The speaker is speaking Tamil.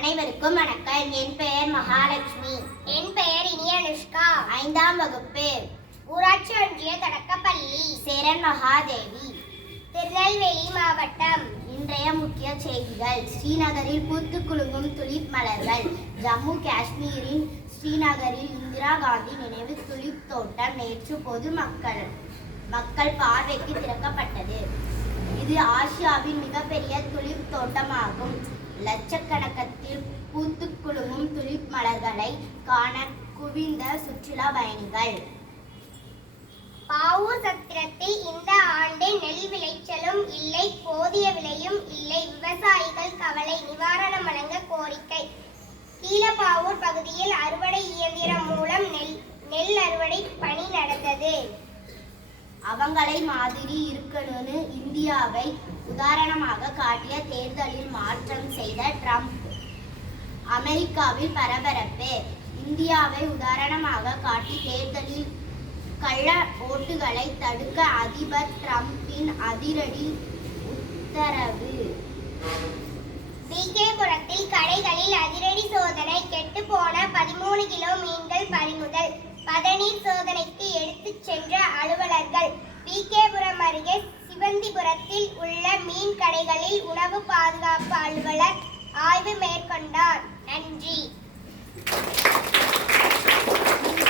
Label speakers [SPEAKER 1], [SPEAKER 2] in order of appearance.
[SPEAKER 1] அனைவருக்கும் வணக்கம். என் பெயர் மகாலட்சுமி.
[SPEAKER 2] என் பெயர் இனிய அனுஷ்கா.
[SPEAKER 1] ஐந்தாம் வகுப்பு.
[SPEAKER 2] ஊராட்சி ஒன்றிய தொடக்கப்பள்ளி
[SPEAKER 1] சேரன் மகாதேவி.
[SPEAKER 2] திருநெல்வேலி மாவட்டம்.
[SPEAKER 1] இன்றைய முக்கிய செய்திகள். ஸ்ரீநகரில் பூத்து குலுங்கும் துலிப் மலர்கள். ஜம்மு காஷ்மீரின் ஸ்ரீநகரில் இந்திரா காந்தி நினைவு துலிப் தோட்டம் நேற்று பொதுமக்கள் மக்கள் பார்வைக்கு திறக்கப்பட்டது. இது ஆசியாவின் மிகப்பெரிய துலிப் தோட்டமாகும். லட்சக்கணக்கத்தில் பூத்து குலுங்கும் மலர்களை காண குவிந்த சுற்றுலா பயணிகள்.
[SPEAKER 2] பாவூர் சத்திரத்தில் இந்த ஆண்டு நெல் விளைச்சலும் இல்லை போதிய விலையும் இல்லை. விவசாயிகள் கவலை நிவாரணம் வழங்க கோரிக்கை. கீழப்பாவூர் பகுதியில் அறுவடை இயந்திரம் மூலம் நெல் நெல் அறுவடை பணி நடந்தது.
[SPEAKER 1] அவங்களை மாதிரி இருக்கணும்னு இந்தியாவை உதாரணமாக காட்டிய தேர்தலில் மாற்றம் செய்த ட்ரம்ப். அமெரிக்காவில் பரபரப்பு. இந்தியாவை உதாரணமாக காட்டி தேர்தலில் கள்ள ஓட்டுகளை தடுக்க அதிபர் ட்ரம்பின் அதிரடி உத்தரவு.
[SPEAKER 2] பிகேபுரத்தில் கடைகளில் அதிரடி சோதனை. கெட்டு போன பதிமூணு கிலோ மீன்கள் பறிமுதல். பதநீர் சோதனைக்கு எடுத்துச் சென்ற அலுவலர்கள் பிகேபுரம் அருகே சிவந்திபுரத்தில் உள்ள மீன் கடைகளில் உணவு பாதுகாப்பு அலுவலர்